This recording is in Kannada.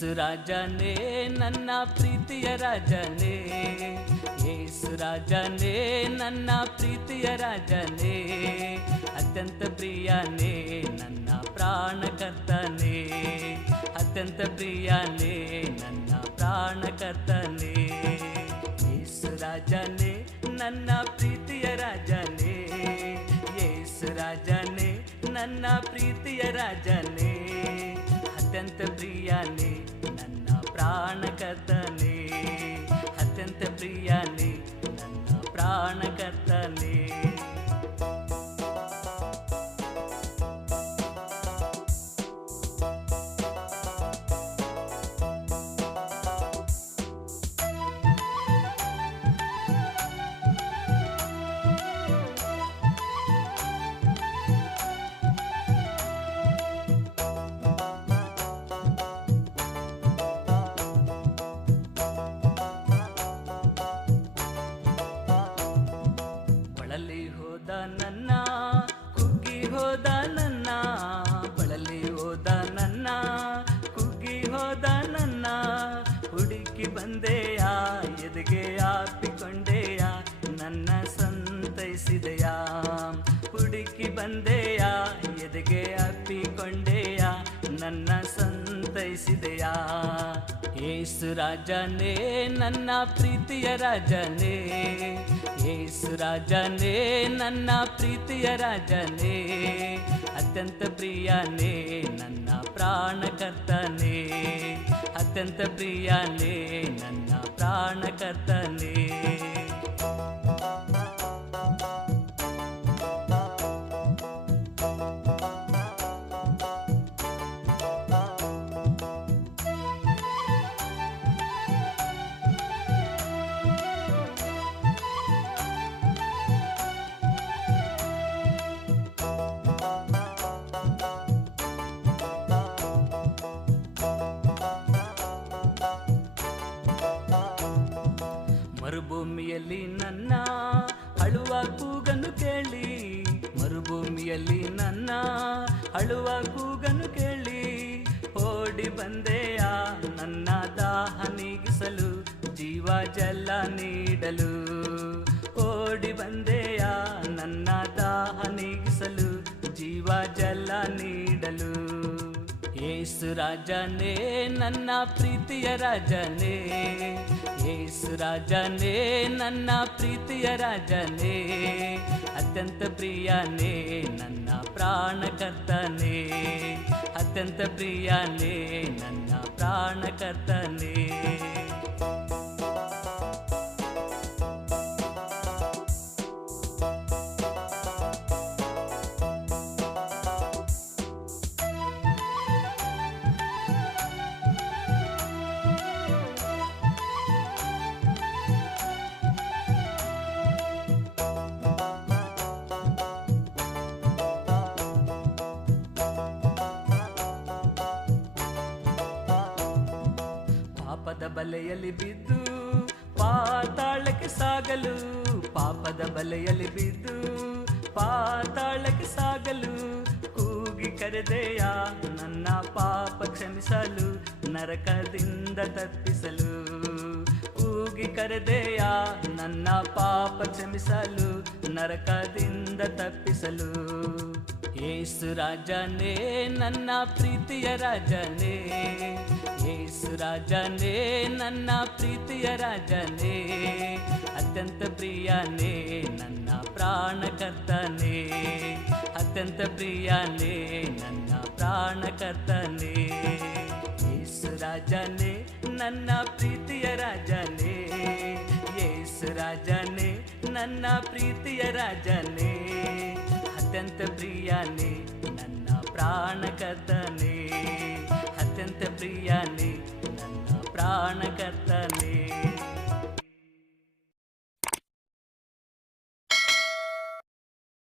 ಯೇಸು ರಾಜನೇ ನನ್ನ ಪ್ರೀತಿಯ ರಾಜನೇ, ಯೇಸು ರಾಜನೇ ನನ್ನ ಪ್ರೀತಿಯ ರಾಜನೇ, ಅತ್ಯಂತ ಪ್ರಿಯನೇ ನನ್ನ ಪ್ರಾಣಕರ್ತನೇ, ಅತ್ಯಂತ ಪ್ರಿಯನೇ ನನ್ನ ಪ್ರಾಣಕರ್ತನೇ. ಯೇಸು ರಾಜನೇ ನನ್ನ ಪ್ರೀತಿಯ ರಾಜನೇ, ಯೇಸು ರಾಜನೇ ನನ್ನ ಪ್ರೀತಿಯ ರಾಜನೇ, ಅತ್ಯಂತ ಪ್ರಿಯನೇ ನನ್ನ ಪ್ರಾಣಕರ್ತನೇ, ಅತ್ಯಂತ ಪ್ರಿಯನೇ ನನ್ನ ಪ್ರಾಣಕರ್ತನೇ. ಬಳಲಿ ಹೋದ ನನ್ನ ಕುಗ್ಗಿ ಹೋದ ನನ್ನ, ಬಳಲಿ ಹೋದ ನನ್ನ ಕುಗ್ಗಿ ಹೋದ ನನ್ನ, ಹುಡುಕಿ ಬಂದೆಯ ಎದೆಗೆ ಆಪಿಕೊಂಡೆಯ ನನ್ನ ಸಂತೈಸಿದೆಯ, ಹುಡುಕಿ ಬಂದೆಯ ಎದೆಗೆ ಅಪ್ಪಿಕೊಂಡೆಯ ನನ್ನ ಸಂತೈಸಿದೆಯ. ಯೇಸು ರಾಜನೇ ನನ್ನ ಪ್ರೀತಿಯ ರಾಜನೇ, ಯೇಸು ರಾಜನೇ ನನ್ನ ಪ್ರೀತಿಯ ರಾಜನೇ, ಅತ್ಯಂತ ಪ್ರಿಯನೇ ನನ್ನ ಪ್ರಾಣಕರ್ತನೇ, ಅತ್ಯಂತ ಪ್ರಿಯನೇ ನನ್ನ ಪ್ರಾಣಕರ್ತನೇ. ಮರುಭೂಮಿಯಲ್ಲಿ ನನ್ನ ಅಳುವ ಕೂಗನ್ನು ಕೇಳಿ, ಮರುಭೂಮಿಯಲ್ಲಿ ನನ್ನ ಅಳುವ ಕೂಗನ್ನು ಕೇಳಿ, ಓಡಿ ಬಂದೆಯ ನನ್ನ ದಾಹ ನೀಗಿಸಲು ಜೀವ ಜಲ ನೀಡಲು, ಓಡಿ ಬಂದೆಯ ನನ್ನ ದಾಹ ನೀಗಿಸಲು ಜೀವ ಜಲ ನೀಡಲು. ಯೇಸು ರಾಜನೇ ನನ್ನ ಪ್ರೀತಿಯ ರಾಜನೇ, ಯೇಸು ರಾಜನೇ ನನ್ನ ಪ್ರೀತಿಯ ರಾಜನೇ, ಅತ್ಯಂತ ಪ್ರಿಯನೇ ನನ್ನ ಪ್ರಾಣಕರ್ತನೇ, ಅತ್ಯಂತ ಪ್ರಿಯನೇ ನನ್ನ ಪ್ರಾಣಕರ್ತನೇ. ಪಾಪದ ಬಲೆಯಲ್ಲಿ ಬಿದ್ದು ಪಾತಾಳಕ್ಕೆ ಸಾಗಲು, ಪಾಪದ ಬಲೆಯಲ್ಲಿ ಬಿದ್ದು ಪಾತಾಳಕ್ಕೆ ಸಾಗಲು, ಕೂಗಿ ಕರೆದೆಯ ನನ್ನ ಪಾಪ ಕ್ಷಮಿಸಲು ನರಕದಿಂದ ತಪ್ಪಿಸಲು, ಕೂಗಿ ಕರೆದೆಯ ನನ್ನ ಪಾಪ ಕ್ಷಮಿಸಲು ನರಕದಿಂದ ತಪ್ಪಿಸಲು. ಯೇಸು ರಾಜನೇ ನನ್ನ ಪ್ರೀತಿಯ ರಾಜನೇ, ಯೇಸು ರಾಜನೇ ನನ್ನ ಪ್ರೀತಿಯ ರಾಜನೇ, ಅತ್ಯಂತ ಪ್ರಿಯನೇ ನನ್ನ ಪ್ರಾಣಕರ್ತನೇ, ಅತ್ಯಂತ ಪ್ರಿಯನೇ ನನ್ನ ಪ್ರಾಣಕರ್ತನೇ. ಯೇಸು ರಾಜನೇ ನನ್ನ ಪ್ರೀತಿಯ ರಾಜನೇ, ಯೇಸು ರಾಜನೇ ನನ್ನ ಪ್ರೀತಿಯ ರಾಜನೇ, ಅತ್ಯಂತ ಪ್ರಿಯನೇ ನನ್ನ ಪ್ರಾಣಕರ್ತನೇ.